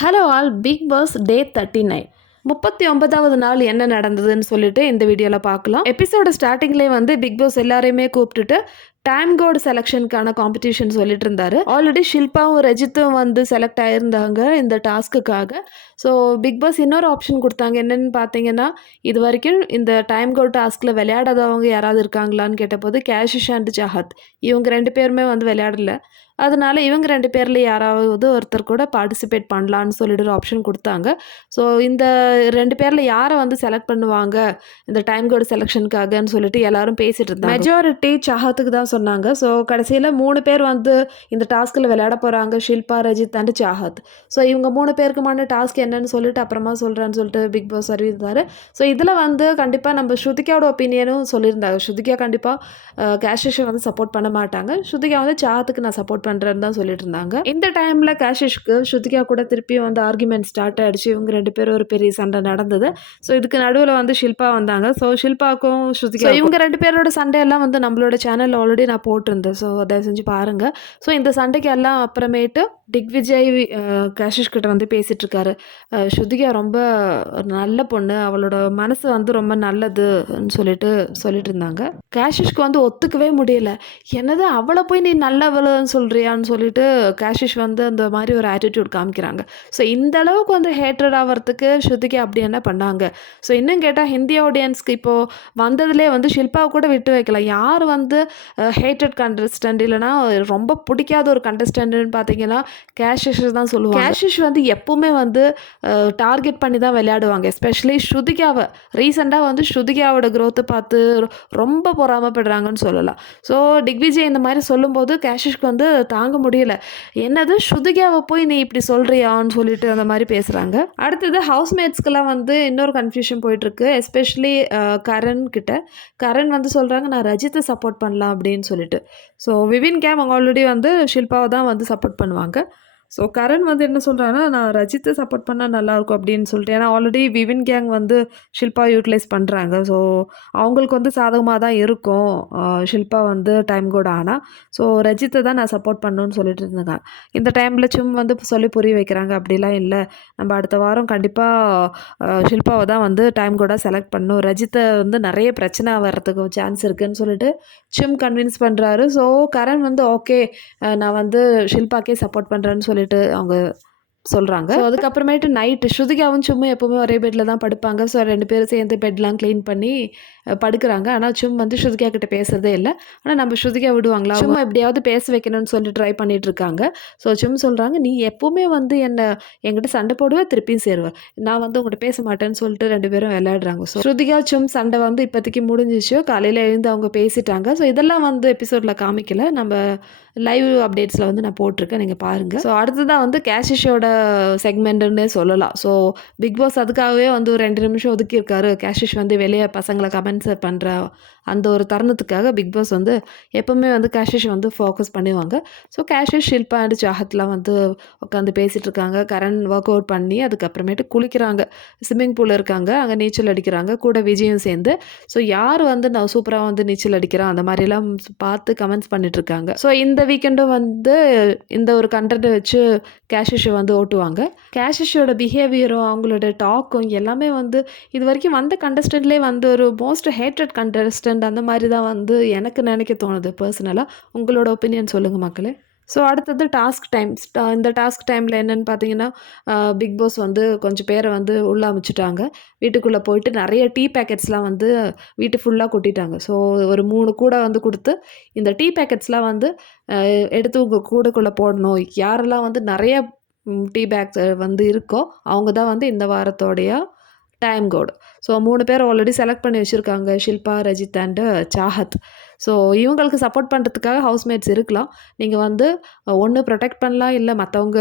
Hello all, big pass டே 39 39வது நாள் என்ன நடந்ததுன்னு சொல்லிட்டு இந்த வீடியோவில் பார்க்கலாம். எபிசோட ஸ்டார்டிங்லேயே வந்து பிக் பாஸ் எல்லாரையுமே கூப்பிட்டுட்டு டைம் கோட் செலெக்ஷனுக்கான காம்படிஷன் சொல்லிட்டு இருந்தாரு. ஆல்ரெடி ஷில்பாவும் ரஜித்தும் வந்து செலக்ட் ஆயிருந்தாங்க இந்த டாஸ்க்குக்காக. ஸோ பிக் பாஸ் இன்னொரு ஆப்ஷன் கொடுத்தாங்க. என்னென்னு பார்த்தீங்கன்னா, இது வரைக்கும் இந்த டைம் கோட் டாஸ்கில் விளையாடாதவங்க யாராவது இருக்காங்களான்னு கேட்டபோது கேஷிஷ் அண்ட் சாஹத் இவங்க 2 பேருமே வந்து விளையாடல. அதனால இவங்க 2 பேரில் யாராவது ஒருத்தர் கூட பார்ட்டிசிபேட் பண்ணலான்னு சொல்லிட்டு ஒரு ஆப்ஷன் கொடுத்தாங்க. ஸோ இந்த 2 பேரில் யாரை வந்து செலக்ட் பண்ணுவாங்க இந்த டைம் கோட் செலெக்ஷனுக்காகன்னு சொல்லிட்டு எல்லாரும் பேசிட்டு இருந்தாங்க. மெஜாரிட்டி சாஹத்துக்கு தான் சொன்னாங்க. ஸோ கடைசியில் 3 பேர் வந்து இந்த டாஸ்கில் விளையாட போகிறாங்க, ஷில்பா, ரஜித் அண்ட் சாஹத். ஸோ இவங்க 3 பேருக்குமான டாஸ்க் என்னன்னு சொல்லிட்டு அப்புறமா சொல்கிறேன்னு சொல்லிட்டு பிக் பாஸ் அறிவித்தார். ஸோ இதில் வந்து கண்டிப்பாக நம்ம ஸ்ருதிகாவோட ஒப்பீனியனும் சொல்லியிருந்தாங்க. ஸ்ருதிகா கண்டிப்பாக கேஷிஷை வந்து சப்போர்ட் பண்ண மாட்டாங்க. ஸ்ருதிகா வந்து சாஹத்துக்கு நான் சப்போர்ட் பண்ணுறேன்னு தான் சொல்லிட்டு இருந்தாங்க. இந்த டைமில் கேஷிஷ்க்கு ஸ்ருதிகா கூட திருப்பியும் வந்து ஆர்குமெண்ட் ஸ்டார்ட் ஆகிடுச்சு. இவங்க 2 பேரும் ஒரு பெரிய சண்டை நடந்தது. ஸோ இதுக்கு நடுவில் வந்து ஷில்பா வந்தாங்க. ஸோ ஷில்பாவுக்கும் ஸ்ருதிகா இவங்க 2 பேரோட சண்டையெல்லாம் வந்து நம்மளோட சேனலில் ஆல்ரெடி நான் போட்டிருந்தேன். ஸோ அதை செஞ்சு பாருங்கள். ஸோ இந்த சண்டைக்கு எல்லாம் அப்புறமேட்டு திக்விஜய் கேஷிஷ் கிட்ட வந்து பேசிகிட்டு இருக்காரு. ஸ்ருதிகா ரொம்ப நல்ல பொண்ணு, அவளோட மனசு வந்து ரொம்ப நல்லதுன்னு சொல்லிட்டு இருந்தாங்க. கேஷிஷ்க்கு வந்து ஒத்துக்கவே முடியல. என்னது அவளை போய் நீ நல்லவளுன்னு சொல்கிறியான்னு சொல்லிட்டு கேஷிஷ் வந்து அந்த மாதிரி ஒரு ஆட்டிடியூட் காமிக்கிறாங்க. ஸோ இந்த அளவுக்கு வந்து ஹேட்ரட் ஆகிறதுக்கு ஸ்ருதிகா அப்படி என்ன பண்ணாங்க? ஸோ இன்னும் கேட்டால் ஹிந்தி ஆடியன்ஸ்க்கு இப்போது வந்ததுலேயே வந்து ஷில்பாவை கூட விட்டு வைக்கலாம். யார் வந்து ஹேட்ரட் கண்டஸ்டன்ட் இல்லைனா ரொம்ப பிடிக்காத ஒரு கண்டஸ்டன்ட்னு பார்த்தீங்கன்னா கேஷிஷ் தான் சொல்லுவாங்க. கேஷிஷ் வந்து எப்பவுமே வந்து டார்கெட் பண்ணி தான் விளையாடுவாங்க. எஸ்பெஷலி ஸ்ருதிகாவை ரீசெண்டாக வந்து ஸ்ருதிகாவோட க்ரோத்தை பார்த்து ரொம்ப பொறாமப்படுறாங்கன்னு சொல்லலாம். ஸோ திக்விஜய் இந்த மாதிரி சொல்லும்போது கேஷிஷ்க்கு வந்து தாங்க முடியல. என்னது ஸ்ருதிகாவை போய் நீ இப்படி சொல்கிறியான்னு சொல்லிட்டு அந்த மாதிரி பேசுகிறாங்க. அடுத்தது ஹவுஸ்மேட்ஸ்க்கெல்லாம் வந்து இன்னொரு கன்ஃபியூஷன் போயிட்டுருக்கு. எஸ்பெஷலி கரண் வந்து சொல்கிறாங்க நான் ரஜித்தை சப்போர்ட் பண்ணலாம் அப்படின்னு சொல்லிட்டு. ஸோ விவின் கேம் அவங்க ஆல்ரெடி வந்து ஷில்பாவை தான் வந்து சப்போர்ட் பண்ணுவாங்க. ஸோ கரண் வந்து என்ன சொல்கிறாங்கன்னா நான் ரஜித்தை சப்போர்ட் பண்ணால் நல்லாயிருக்கும் அப்படின்னு சொல்லிட்டு. ஏன்னா ஆல்ரெடி விவின் கேங் வந்து ஷில்பா யூட்டிலைஸ் பண்ணுறாங்க. ஸோ அவங்களுக்கு வந்து சாதகமாக தான் இருக்கும் ஷில்பா வந்து டைம் கூட ஆனால். ஸோ ரஜித்தை தான் நான் சப்போர்ட் பண்ணணும்னு சொல்லிட்டு இருந்தாங்க. இந்த டைமில் வந்து சொல்லி புரிய வைக்கிறாங்க. அப்படிலாம் இல்லை, நம்ம அடுத்த வாரம் கண்டிப்பாக ஷில்பாவை தான் வந்து டைம் கூட செலக்ட் பண்ணணும், ரஜித்தை வந்து நிறைய பிரச்சனை வர்றதுக்கு சான்ஸ் இருக்குதுன்னு சொல்லிட்டு கன்வின்ஸ் பண்ணுறாரு. ஸோ கரண் வந்து ஓகே நான் வந்து ஷில்பாக்கே சப்போர்ட் பண்ணுறேன்னு சொல்லிட்டு அவங்க சொல்கிறாங்க. ஸோ அதுக்கப்புறமேட்டு நைட்டு ஸ்ருதிகாவும் சும்மா எப்போவுமே ஒரே பெட்டில் தான் படுப்பாங்க. ஸோ 2 பேரும் சேர்ந்து பெட்லாம் க்ளீன் பண்ணி படுக்கிறாங்க. ஆனால் வந்து ஸ்ருதிகா கிட்ட பேசுகிறதே இல்லை. ஆனால் நம்ம ஸ்ருதிகா விடுவாங்களா? சும்மா எப்படியாவது பேச வைக்கணும்னு சொல்லி ட்ரை பண்ணிட்டு இருக்காங்க. ஸோ சொல்கிறாங்க நீ எப்போவுமே வந்து என்கிட்ட சண்டை போடுவேன், திருப்பியும் சேருவேன், நான் வந்து உங்கள்கிட்ட பேச மாட்டேன்னு சொல்லிட்டு 2 பேரும் விளையாடுறாங்க. ஸோ ஸ்ருதிகா சண்டை வந்து இப்போதைக்கு முடிஞ்சிச்சு. காலையில் எழுந்து அவங்க பேசிட்டாங்க. ஸோ இதெல்லாம் வந்து எபிசோடில் காமிக்கல, நம்ம லைவ் அப்டேட்ஸில் வந்து நான் போட்டிருக்கேன், நீங்கள் பாருங்கள். ஸோ அடுத்ததான் வந்து கேஷிஷோட செக்மெண்ட்டுன்னே சொல்லலாம். ஸோ பிக் பாஸ் அதுக்காகவே வந்து ஒரு 2 நிமிஷம் ஒதுக்கியிருக்காரு. கேஷிஷ் வந்து வெளியே பசங்களை கமெண்ட்ஸ் பண்ணுற அந்த ஒரு தருணத்துக்காக பிக் பாஸ் வந்து எப்போவுமே வந்து கேஷிஷ் வந்து ஃபோக்கஸ் பண்ணுவாங்க. ஸோ கேஷிஷ், ஷில்பா அண்ட் சாஹத்லாம் வந்து உட்காந்து பேசிகிட்டு இருக்காங்க. கரண் ஒர்க் அவுட் பண்ணி அதுக்கப்புறமேட்டு குளிக்கிறாங்க. ஸ்விம்மிங் பூல் இருக்காங்க, அங்கே நீச்சல் அடிக்கிறாங்க, கூட விஜயும் சேர்ந்து. ஸோ யார் வந்து நான் சூப்பராக வந்து நீச்சல் அடிக்கிறான் அந்த மாதிரிலாம் பார்த்து கமெண்ட்ஸ் பண்ணிட்டுருக்காங்க. ஸோ இந்த வீக்கெண்டும் வந்து இந்த ஒரு கண்டென்ட்டை வச்சு கேஷிஷை வந்து ஓட்டுவாங்க. கேஷிஷோட பிஹேவியரும் அவங்களோட டாக்கும் எல்லாமே வந்து இது வரைக்கும் வந்த கண்டஸ்டன்ட்லேயே வந்து ஒரு மோஸ்ட் ஹேட்டட் கண்டஸ்டன்ட் அந்த மாதிரி தான் வந்து எனக்கு நினைக்க தோணுது பர்சனலாக. உங்களோட ஒப்பீனியன் சொல்லுங்கள் மக்களே. ஸோ அடுத்தது டாஸ்க் டைம். இந்த டாஸ்க் டைமில் என்னென்னு பார்த்தீங்கன்னா பிக் பாஸ் வந்து கொஞ்சம் பேரை வந்து உள்ளே அமைச்சிட்டாங்க. வீட்டுக்குள்ளே போயிட்டு நிறைய டீ பேக்கெட்ஸ்லாம் வந்து வீட்டு ஃபுல்லாக கொட்டிட்டாங்க. ஸோ ஒரு 3 கூடை வந்து கொடுத்து இந்த டீ பேக்கெட்ஸ்லாம் வந்து எடுத்து உங்கள் கூடைக்குள்ளே போடணும். யாரெல்லாம் வந்து நிறைய டீ பேக்ஸ் வந்து இருக்கோ அவங்க தான் வந்து இந்த வாரத்தோடைய டைம் கோட். ஸோ 3 பேர் ஆல்ரெடி செலக்ட் பண்ணி வச்சுருக்காங்க, ஷில்பா, ரஜித் அண்டு சாஹத். ஸோ இவங்களுக்கு சப்போர்ட் பண்ணுறதுக்காக ஹவுஸ்மேட்ஸ் இருக்கலாம். நீங்கள் வந்து ஒன்று ப்ரொடெக்ட் பண்ணலாம், இல்லை மற்றவங்க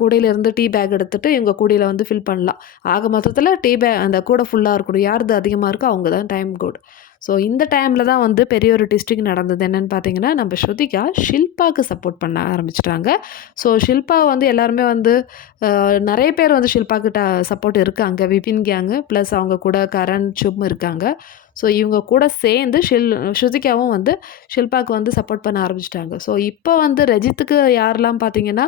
கூடையிலேருந்து டீ பேக் எடுத்துகிட்டு இவங்க கூடையில் வந்து ஃபில் பண்ணலாம். ஆக மொத்தத்தில் டீ பேக் அந்த கூடை ஃபுல்லாக இருக்கணும். யாருது அதிகமாக இருக்கோ அவங்க தான் டைம் கோட். ஸோ இந்த டைமில் தான் வந்து பெரிய ஒரு டிஸ்ட்ரிக்ட் நடந்தது. என்னென்னு பார்த்தீங்கன்னா நம்ம ஸ்ருதிகா ஷில்பாவுக்கு சப்போர்ட் பண்ண ஆரம்பிச்சிட்டாங்க. ஸோ ஷில்பா வந்து எல்லாருமே வந்து நிறைய பேர் வந்து ஷில்பாக்கிட்ட சப்போர்ட் இருக்காங்க. விபின் கேங்கு ப்ளஸ் அவங்க கூட கரண் இருக்காங்க. ஸோ இவங்க கூட சேர்ந்து ஸ்ருதிகாவும் வந்து ஷில்பாவுக்கு வந்து சப்போர்ட் பண்ண ஆரம்பிச்சிட்டாங்க. ஸோ இப்போ வந்து ரஜித்துக்கு யாரெல்லாம் பார்த்தீங்கன்னா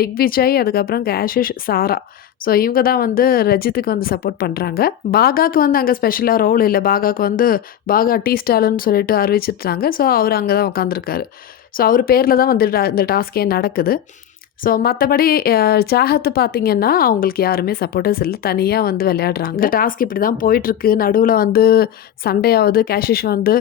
திக்விஜய், அதுக்கப்புறம் கேஷிஷ், சாரா. ஸோ இவங்க தான் வந்து ரஜித்துக்கு வந்து சப்போர்ட் பண்ணுறாங்க. பாகாவுக்கு வந்து அங்கே ஸ்பெஷலாக ரோல் இல்லை. பாகாவுக்கு வந்து பாகா டீ ஸ்டாலுன்னு சொல்லிட்டு அறிவிச்சிட்றாங்க. ஸோ அவர் அங்கே தான் உட்காந்துருக்காரு. ஸோ அவர் பேரில் தான் வந்து இந்த டாஸ்கே நடக்குது. ஸோ மற்றபடி சாஹத் பார்த்தீங்கன்னா அவங்களுக்கு யாருமே சப்போர்ட்டர்ஸ் இல்லை. தனியாக வந்து விளையாடுறாங்க. இந்த டாஸ்க் இப்படி தான் போயிட்டுருக்கு. நடுவில் வந்து சண்டையாவது கேஷிஷ் வந்து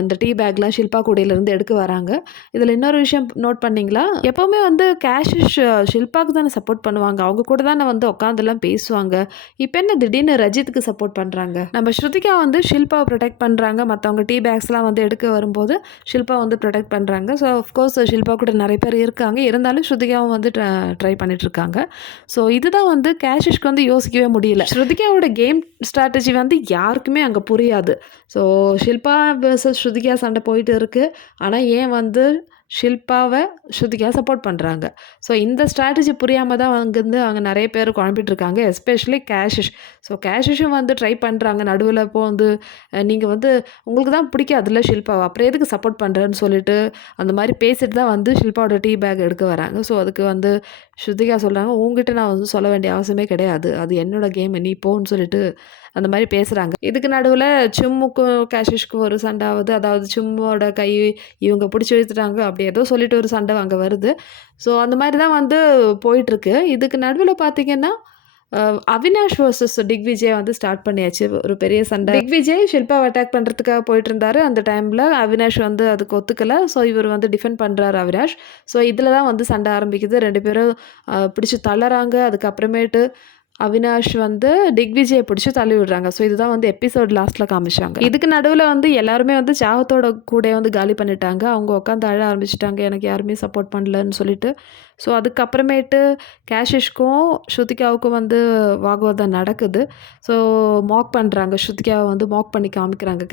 இந்த டீ பேக்லாம் ஷில்பா கூடையிலேருந்து எடுக்க வராங்க. இதில் இன்னொரு விஷயம் நோட் பண்ணிங்களா, எப்போவுமே வந்து கேஷிஷ் ஷில்பாவுக்கு தானே சப்போர்ட் பண்ணுவாங்க. அவங்க கூட தானே வந்து உட்காந்துலாம் பேசுவாங்க. இப்போ என்ன திடீர்னு ரஜித்துக்கு சப்போர்ட் பண்ணுறாங்க? நம்ம ஸ்ருதிகா வந்து ஷில்பாவை ப்ரொடெக்ட் பண்ணுறாங்க. மற்றவங்க டீ பேக்ஸ்லாம் வந்து எடுக்க வரும்போது ஷில்பா வந்து ப்ரொடெக்ட் பண்ணுறாங்க. ஸோ ஆஃப்கோர்ஸ் ஷில்பா கூட நிறைய பேர் இருக்காங்க. இருந்தாலும் ஸ்ருதிகா வந்து ட்ரை பண்ணிட்டுருக்காங்க. ஸோ இதுதான் வந்து கேஷிஷ்க்கு வந்து யோசிக்கவே முடியல. ஸ்ருதிகாவோட கேம் ஸ்ட்ராட்டஜி வந்து யாருக்குமே அங்கே புரியாது. ஸோ ஷில்பா வெர்சஸ் ஸ்ருதிகா சண்டை போயிட்டு இருக்குது. ஆனால் ஏன் வந்து ஷில்பாவை ஸ்ருதிகா சப்போர்ட் பண்ணுறாங்க. ஸோ இந்த ஸ்ட்ராட்டஜி புரியாமல் தான் அங்கேருந்து அங்கே நிறைய பேர் குழம்பிட்டுருக்காங்க. எஸ்பெஷலி கேஷிஷ். ஸோ கேஷிஷும் வந்து ட்ரை பண்ணுறாங்க. நடுவில் இப்போ வந்து நீங்கள் வந்து உங்களுக்கு தான் பிடிக்காதுல்ல ஷில்பாவை, அப்புறம் எதுக்கு சப்போர்ட் பண்ணுறேன்னு சொல்லிட்டு அந்த மாதிரி பேசிட்டு தான் வந்து ஷில்பாவோட டீ பேக் எடுக்க வராங்க. ஸோ அதுக்கு வந்து ஸ்ருதிகா சொல்கிறாங்க, உங்ககிட்ட நான் வந்து சொல்ல வேண்டிய அவசியமே கிடையாது, அது என்னோட கேம், நீ போன்னு சொல்லிட்டு அந்த மாதிரி பேசுகிறாங்க. இதுக்கு நடுவில் சிம்முக்கும் கேஷிஷ்க்கும் ஒரு சண்டை ஆகுது. அதாவது சிம்மோட கை இவங்க பிடிச்சி இழுத்துட்டாங்க, அப்படி ஏதோ சொல்லிட்டு ஒரு சண்டை அங்கே வருது. ஸோ அந்த மாதிரி தான் வந்து போயிட்டுருக்கு. இதுக்கு நடுவில் பார்த்தீங்கன்னா அவினாஷ் வர்சஸ் திக்விஜய் வந்து ஸ்டார்ட் பண்ணியாச்சு. ஒரு பெரிய சண்டை. திக்விஜய் ஷில்பாவை அட்டாக் பண்ணுறதுக்காக போயிட்டு இருந்தாரு. அந்த டைமில் அவினாஷ் வந்து அதுக்கு ஒத்துக்கலை. ஸோ இவர் வந்து டிஃபெண்ட் பண்ணுறாரு அவினாஷ். ஸோ இதில் தான் வந்து சண்டை ஆரம்பிக்குது. 2 பேரும் பிடிச்சி தள்ளறாங்க. அதுக்கப்புறமேட்டு அவினாஷ் வந்து திக்விஜயை பிடிச்சி தள்ளி விடுறாங்க. ஸோ இதுதான் வந்து எபிசோட் லாஸ்ட்டில் காமிச்சாங்க. இதுக்கு நடுவில் வந்து எல்லாருமே வந்து சாகத்தோட கூட வந்து காலி பண்ணிட்டாங்க. அவங்க உட்காந்து அழ ஆரம்பிச்சிட்டாங்க, எனக்கு யாருமே சப்போர்ட் பண்ணலன்னு சொல்லிட்டு. ஸோ அதுக்கப்புறமேட்டு கேஷிஷ்க்கும் ஸ்ருதிகாவுக்கும் வந்து வாக்குவாதம் நடக்குது. ஸோ மாக் பண்ணுறாங்க. ஸ்ருதிகாவை வந்து மாக் பண்ணி காமிக்கிறாங்க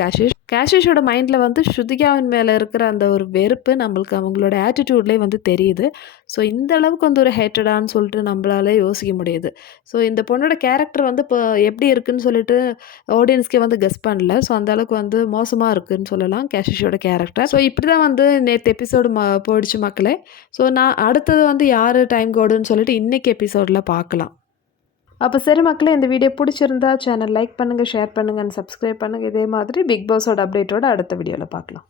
கேஷிஷோட மைண்டில் வந்து ஸ்ருதிகாவின் மேலே இருக்கிற அந்த ஒரு வெறுப்பு நம்மளுக்கு அவங்களோட ஆட்டிடியூட்லேயே வந்து தெரியுது. ஸோ இந்த அளவுக்கு வந்து ஒரு ஹேட்டடான்னு சொல்லிட்டு நம்மளால யோசிக்க முடியுது. ஸோ இந்த பொண்ணோட கேரக்டர் வந்து இப்போ எப்படி இருக்குன்னு சொல்லிட்டு ஆடியன்ஸ்க்கே வந்து கெஸ் பண்ணல. ஸோ அந்த அளவுக்கு வந்து மோசமாக இருக்குதுன்னு சொல்லலாம் கேஷிஷோட கேரக்டர். ஸோ இப்படி தான் வந்து நேற்று எபிசோடு போயிடுச்சு மக்களே. ஸோ நான் அடுத்தது வந்து யார் டைம் கோடுன்னு சொல்லிட்டு இன்றைக்கி எபிசோடில் பார்க்கலாம். அப்போ சரி மக்களே, இந்த வீடியோ பிடிச்சிருந்தா சேனல் லைக் பண்ணுங்கள், ஷேர் பண்ணுங்கள், சப்ஸ்கிரைப் பண்ணுங்கள். இதே மாதிரி பிக் பாஸோட அப்டேட்டோட அடுத்த வீடியோவில் பார்க்கலாம்.